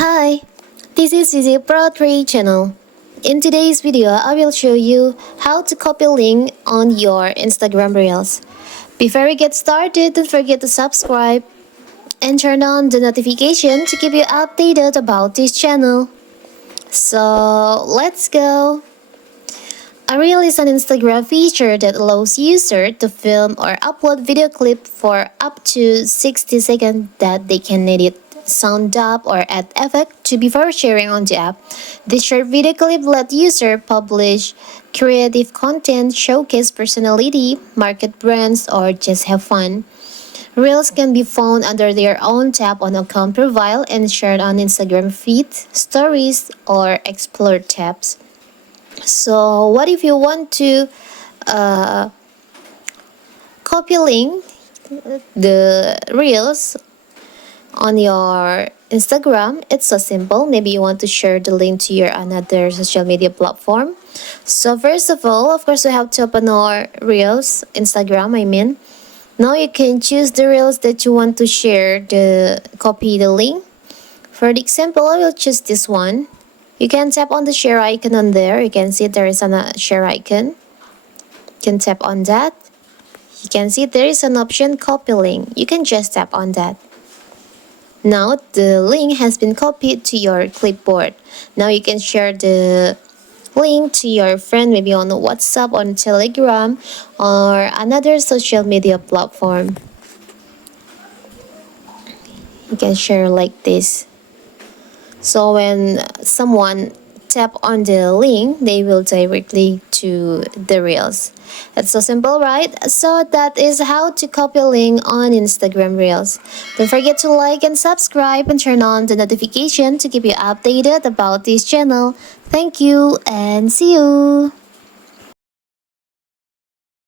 Hi, this is Easy Pro 3 channel. In today's video, I will show you how to copy link on your Instagram Reels. Before we get started, don't forget to subscribe and turn on the notification to keep you updated about this channel. So, let's go! A reel is an Instagram feature that allows users to film or upload video clip for up to 60 seconds that they can edit, sound up, or add effect to before sharing on the app. This short video clip let user publish creative content, showcase personality, market brands, or just have fun. Reels can be found under their own tab on account profile and shared on Instagram feed, stories, or explore tabs. So what if you want to copy link the reels on your Instagram? It's so simple. Maybe you want to share the link to your another social media platform. So first of all, of course, we have to open our reels Instagram. Now you can choose the reels that you want to share copy the link. For the example, I will choose this one. You can tap on the share icon on there. You can see there is a share icon. You can tap on that. You can see there is an option copy link. You can just tap on that. Now the link has been copied to your clipboard. Now you can share the link to your friend, maybe on WhatsApp, on Telegram, or another social media platform. You can share like this. So when someone tap on the link, they will directly to the Reels. That's so simple, right? So that is how to copy link on Instagram Reels. Don't forget to like and subscribe and turn on the notification to keep you updated about this channel. Thank you and see you!